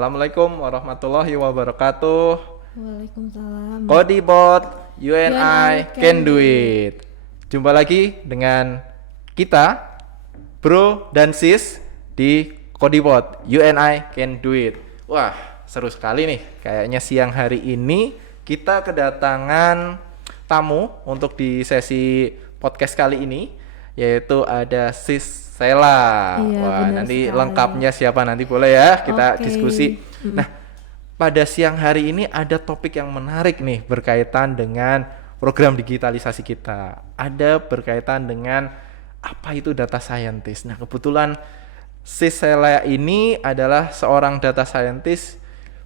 Assalamualaikum warahmatullahi wabarakatuh. Waalaikumsalam. Kodibot, you and I I can can do do it. Jumpa lagi dengan kita, bro dan sis di Kodibot, you and I can do it. Wah, seru sekali nih. Kayaknya siang hari ini kita kedatangan tamu untuk di sesi podcast kali ini, yaitu ada sis Sela. Iya, Wah, benar nanti sekali. lengkapnya siapa nanti boleh ya kita Oke. diskusi. Nah, pada siang hari ini ada topik yang menarik nih berkaitan dengan program digitalisasi kita. Ada berkaitan dengan apa itu data scientist. Nah, kebetulan sis Sela ini adalah seorang data scientist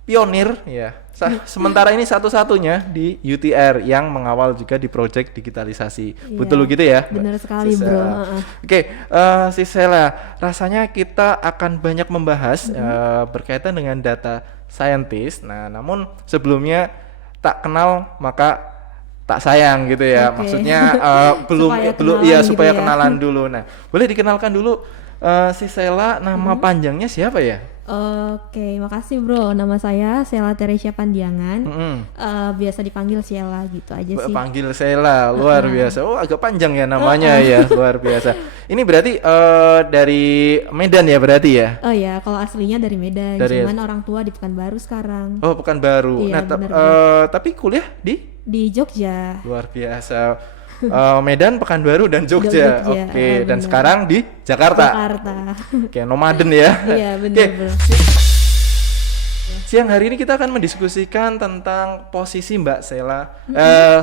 pionir ya. Sementara ini satu-satunya di UTR yang mengawal juga di proyek digitalisasi. Iya, Betul gitu ya? benar sekali, Sis bro. Sela? Oke, Sis Sela, rasanya kita akan banyak membahas berkaitan dengan data scientist. Nah, namun sebelumnya tak kenal maka tak sayang gitu ya. Oke. Maksudnya belum Supaya belum kenalan ya gitu supaya ya. kenalan dulu. Nah, boleh dikenalkan dulu Sis Sela, nama panjangnya siapa ya? Oke, makasih bro. Nama saya Sela Teresia Pandiangan. Biasa dipanggil Sela gitu aja sih. Panggil Sela, luar biasa. Oh, agak panjang ya namanya ya, luar biasa. Ini berarti dari Medan ya berarti ya? Oh ya, kalau aslinya dari Medan, cuman orang tua di Pekanbaru sekarang. Oh, Pekanbaru. Iya, Nah, bener, tapi kuliah di Di Jogja. luar biasa. Medan, Pekanbaru dan Jogja. Jogja, Oke, dan bener. sekarang di Jakarta. Jakarta. Oke, nomaden ya. Iya, bener, Oke, bro. siang hari ini kita akan mendiskusikan tentang posisi Mbak Sela,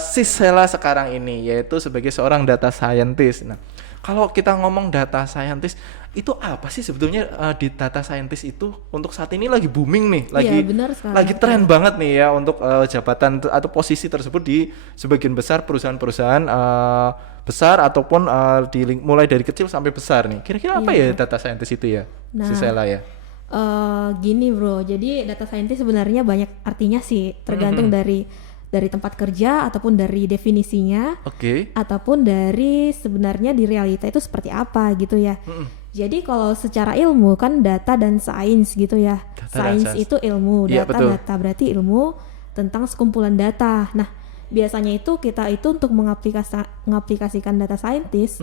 Sis Sela sekarang ini, yaitu sebagai seorang data scientist. Nah, kalau kita ngomong data scientist, itu apa sih sebetulnya di data scientist itu untuk saat ini lagi booming nih, Iya, benar sekali. lagi tren banget nih ya untuk jabatan atau posisi tersebut di sebagian besar perusahaan-perusahaan besar ataupun mulai dari kecil sampai besar nih. Kira-kira apa ya data scientist itu ya, Sis Sela ya? Gini bro, jadi data scientist sebenarnya banyak artinya sih, tergantung dari tempat kerja ataupun dari definisinya, Oke. ataupun dari sebenarnya di realita itu seperti apa gitu ya. Jadi kalau secara ilmu kan data dan sains gitu ya. Data dan Sains sains. itu ilmu, Iya, betul. data berarti ilmu tentang sekumpulan data. Nah, biasanya itu kita itu untuk mengaplikasikan data scientist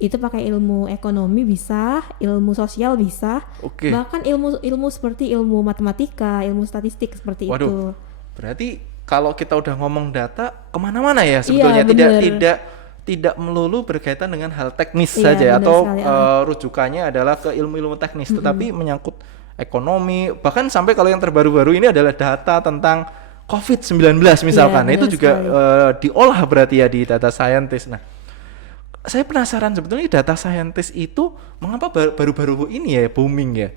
itu pakai ilmu ekonomi bisa, ilmu sosial bisa, Oke. bahkan ilmu seperti ilmu matematika, ilmu statistik seperti itu. Waduh, berarti kalau kita udah ngomong data kemana-mana ya sebetulnya, Iya, bener. tidak melulu berkaitan dengan hal teknis Iya, saja bener atau sekali, rujukannya adalah ke ilmu-ilmu teknis, tetapi menyangkut ekonomi, bahkan sampai kalau yang terbaru-baru ini adalah data tentang COVID-19 misalkan. Nah, Iya, itu bener juga sekali. diolah berarti ya di data scientist. Nah, saya penasaran sebetulnya data scientist itu mengapa baru-baru ini ya booming ya?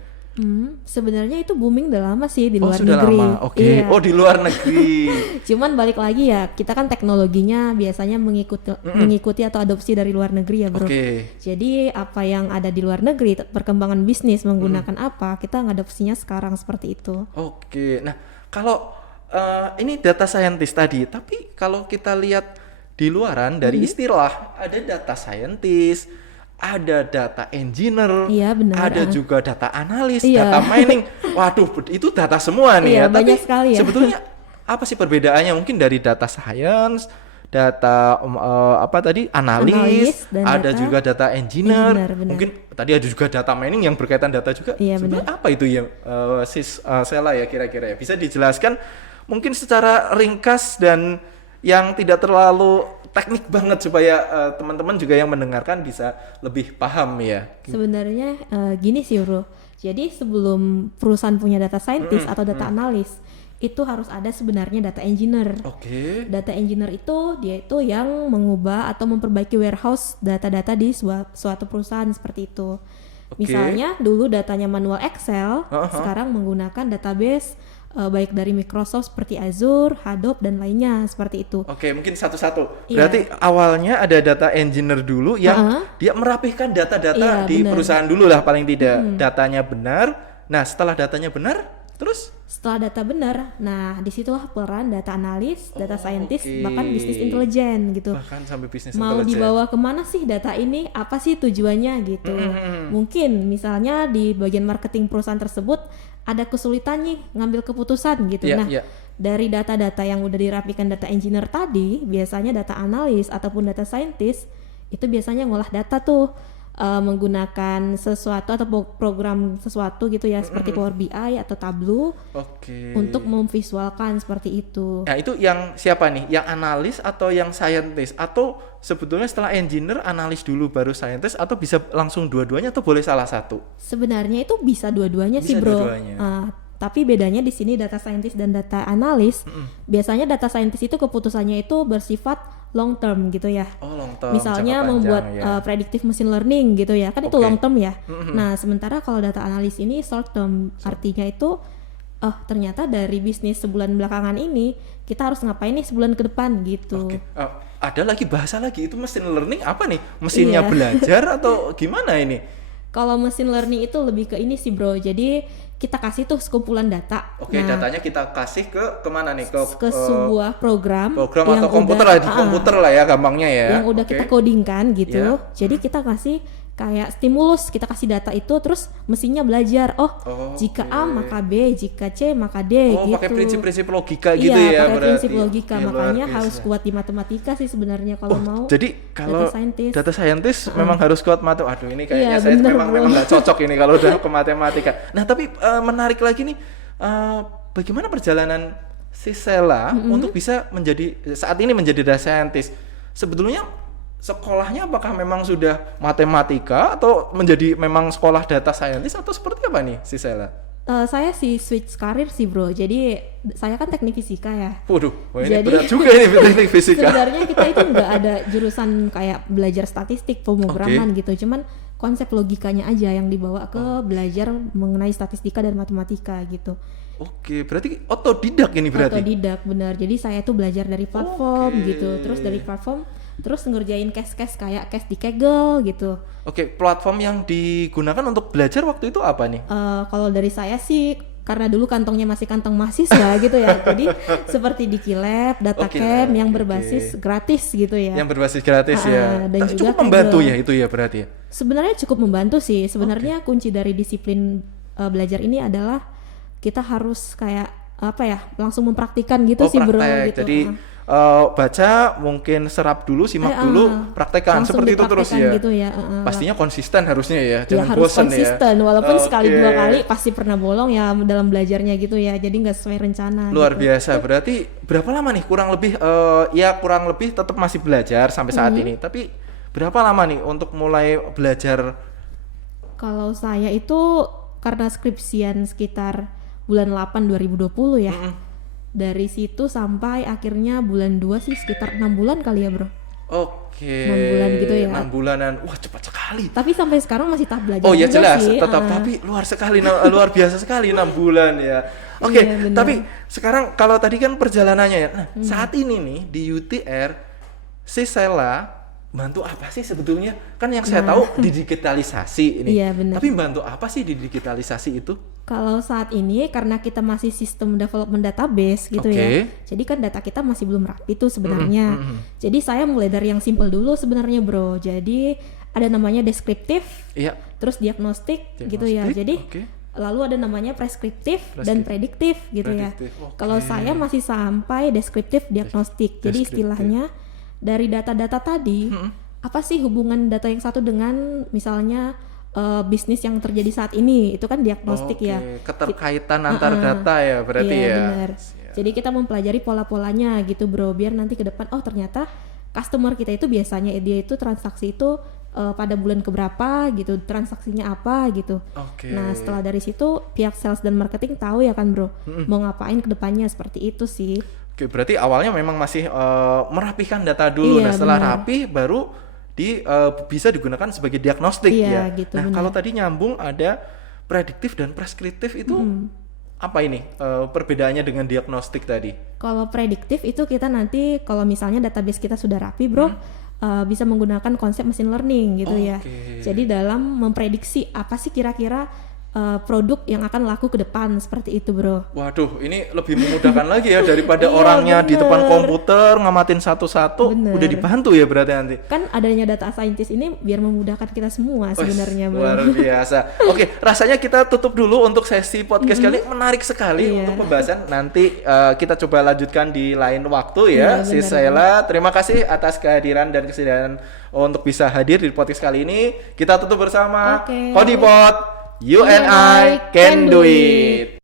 Sebenarnya itu booming udah lama sih di Oh, luar sudah negeri. lama. Oke. Iya. Oh, di luar negeri. Cuman balik lagi ya, kita kan teknologinya biasanya mengikuti atau adopsi dari luar negeri ya bro. Oke. Jadi apa yang ada di luar negeri, perkembangan bisnis menggunakan apa, kita ngadopsinya sekarang seperti itu. Oke, nah kalau ini data scientist tadi, tapi kalau kita lihat di luaran dari istilah, ada data scientist, ada data engineer, Iya, benar. ada juga data analis, Iya. data mining. Waduh, itu data semua nih Iya, ya. Tapi banyak sekali ya. sebetulnya apa sih perbedaannya? Mungkin dari data science, data apa tadi analis, Analis dan ada data juga data engineer, engineer, benar. mungkin tadi ada juga data mining yang berkaitan data juga. Iya, Sebenarnya apa itu ya, Sis Sela ya kira-kira ya? Bisa dijelaskan mungkin secara ringkas dan yang tidak terlalu teknik banget supaya teman-teman juga yang mendengarkan bisa lebih paham ya. Sebenarnya gini sih bro, jadi sebelum perusahaan punya data scientist atau data analis, itu harus ada sebenarnya data engineer. Oke. Data engineer itu dia itu yang mengubah atau memperbaiki warehouse data-data di suatu perusahaan seperti itu. Oke. Misalnya dulu datanya manual Excel, Uh-huh. sekarang menggunakan database baik dari Microsoft seperti Azure, Hadoop dan lainnya seperti itu. Oke, mungkin satu-satu. Iya. Berarti awalnya ada data engineer dulu yang Uh-huh. dia merapihkan data-data Iya, di benar. perusahaan dulu lah paling tidak. Datanya benar. Nah, setelah datanya benar, terus Setelah data benar, nah disitulah peran data analis, data scientist, oke. bahkan bisnis intelijen gitu. Bahkan sampai bisnis Mau intelijen. dibawa kemana sih data ini? Apa sih tujuannya gitu? Mungkin misalnya di bagian marketing perusahaan tersebut ada kesulitan nih ngambil keputusan gitu. Iya, Nah, iya. dari data-data yang udah dirapikan data engineer tadi, biasanya data analis ataupun data scientist itu biasanya ngolah data tuh menggunakan sesuatu atau program sesuatu gitu ya, seperti Power BI atau Tableau Oke. untuk memvisualkan seperti itu. Nah, itu yang siapa nih? Yang analis atau yang scientist? Atau sebetulnya setelah engineer analis dulu baru scientist, atau bisa langsung dua-duanya atau boleh salah satu? Sebenarnya itu bisa dua-duanya Bisa sih, Bro. dua-duanya. Tapi bedanya di sini data scientist dan data analis. Biasanya data scientist itu keputusannya itu bersifat long term gitu ya. Oh, long term, Misalnya jangka panjang membuat ya. predictive machine learning gitu ya. Kan itu Oke. long term ya. Nah, sementara kalau data analis ini short term, artinya itu ternyata dari bisnis sebulan belakangan ini kita harus ngapain nih sebulan ke depan gitu. Oke. Ada lagi bahasa lagi, itu machine learning apa nih? Mesinnya Iya. belajar atau gimana ini? Kalau machine learning itu lebih ke ini sih, Bro. Jadi kita kasih tuh sekumpulan data. Oke, datanya kita kasih ke kemana nih? Ke sebuah program yang atau komputer udah, lah, di komputer lah ya gampangnya ya. yang udah Oke. kita codingkan gitu. Ya. Jadi kita kasih kayak stimulus, kita kasih data itu terus mesinnya belajar. Jika A maka B, jika C maka D gitu. Pakai prinsip-prinsip logika gitu Iya, ya pakai berarti. prinsip logika. Oke, luar Makanya biasa. harus kuat di matematika sih sebenarnya kalau mau. Jadi kalau data scientist. memang harus kuat matematika. Aduh, ini kayaknya Iya, saya bener, memang Bro. nggak cocok ini kalau udah ke matematika. Nah, tapi menarik lagi nih, bagaimana perjalanan si Sela untuk bisa saat ini menjadi data scientist? Sebetulnya sekolahnya apakah memang sudah matematika atau menjadi memang sekolah data scientist atau seperti apa nih si Sela? Saya sih switch karir sih, Bro. Jadi saya kan teknik fisika ya. Waduh, ini Jadi- berat juga ini teknik fisika. Sebenarnya kita itu nggak ada jurusan kayak belajar statistik, pemrograman gitu. Cuman konsep logikanya aja yang dibawa ke belajar mengenai statistika dan matematika gitu. Oke, berarti otodidak ini berarti. Otodidak, benar. Jadi saya tuh belajar dari platform Oke. gitu. Terus dari platform terus ngerjain case-case kayak case di Kaggle gitu. Oke, platform yang digunakan untuk belajar waktu itu apa nih? Kalau dari saya sih karena dulu kantongnya masih kantong mahasiswa gitu ya. Jadi seperti di Kilab, DataCamp yang berbasis gratis gitu ya. Yang berbasis gratis ya. Dan juga Cukup membantu Kaggle. ya itu ya berarti ya. Sebenarnya cukup membantu sih. Sebenarnya kunci dari disiplin belajar ini adalah kita harus kayak apa ya, langsung mempraktikkan gitu sih, Bro praktek. gitu. Jadi baca, mungkin serap dulu, simak dulu, praktekkan langsung seperti itu terus dipraktekkan ya. gitu ya. Pastinya konsisten harusnya ya, Ya jangan harus bosan konsisten, ya. walaupun sekali Oke. dua kali pasti pernah bolong ya dalam belajarnya gitu ya. Jadi nggak sesuai rencana. Luar gitu. biasa. Berarti berapa lama nih? Kurang lebih tetap masih belajar sampai saat ini. Tapi berapa lama nih untuk mulai belajar? Kalau saya itu karena skripsian sekitar bulan 8 2020 ya. Dari situ sampai akhirnya bulan 2 sih sekitar 6 bulan kali ya, Bro. Oke. 6 bulan gitu ya. 6 bulanan. Wah, cepat sekali. Tapi sampai sekarang masih tahap belajar Oh ya juga jelas, sih. tetap tapi luar biasa sekali 6 bulan ya. Oke, Iya, benar. tapi sekarang kalau tadi kan perjalanannya ya. Nah, saat ini nih di UTR si Sela bantu apa sih sebetulnya? Kan yang saya tahu di digitalisasi ini. Iya, benar. Tapi bantu apa sih di digitalisasi itu? Kalau saat ini karena kita masih sistem development database gitu Oke. ya. Jadi kan data kita masih belum rapi tuh sebenarnya. Jadi saya mulai dari yang simple dulu sebenarnya, Bro. Jadi ada namanya deskriptif, Iya. terus diagnostik gitu ya. Diagnostik, Jadi oke. lalu ada namanya preskriptif dan prediktif gitu Prediktif, ya. oke. Kalau saya masih sampai deskriptif diagnostik. Jadi Deskriptif. istilahnya dari data-data tadi apa sih hubungan data yang satu dengan misalnya bisnis yang terjadi saat ini, itu kan diagnostik Oke, ya. keterkaitan antar data ya berarti Iya, ya. benar. Jadi kita mempelajari pola-polanya gitu, Bro, biar nanti ke depan ternyata customer kita itu biasanya dia itu transaksi itu pada bulan keberapa gitu, transaksinya apa gitu. Oke. Nah, setelah dari situ pihak sales dan marketing tahu ya kan, Bro, mau ngapain ke depannya, seperti itu sih. Oke, berarti awalnya memang masih merapihkan data dulu. Iya, Nah, setelah benar. rapih baru bisa digunakan sebagai diagnostik Iya, ya. gitu, Nah, benar. kalau tadi nyambung ada prediktif dan preskriptif itu apa ini perbedaannya dengan diagnostik tadi? Kalau prediktif itu kita nanti kalau misalnya database kita sudah rapi, Bro, bisa menggunakan konsep machine learning gitu ya. Oke. Jadi dalam memprediksi apa sih kira-kira produk yang akan laku ke depan seperti itu, bro. Waduh, ini lebih memudahkan lagi ya daripada Iya, orangnya di bener. depan komputer ngamatin satu-satu. Bener. Udah dibantu ya berarti nanti. Kan adanya data scientist ini biar memudahkan kita semua sebenarnya, bro. Luar biasa. Oke, rasanya kita tutup dulu untuk sesi podcast kali ini. Menarik sekali Iya. untuk pembahasan. Nanti kita coba lanjutkan di lain waktu ya. Iya, Si benar, Sheila, terima kasih atas kehadiran dan kesediaan untuk bisa hadir di podcast kali ini. Kita tutup bersama Oke. Kodipot, you and I can do it.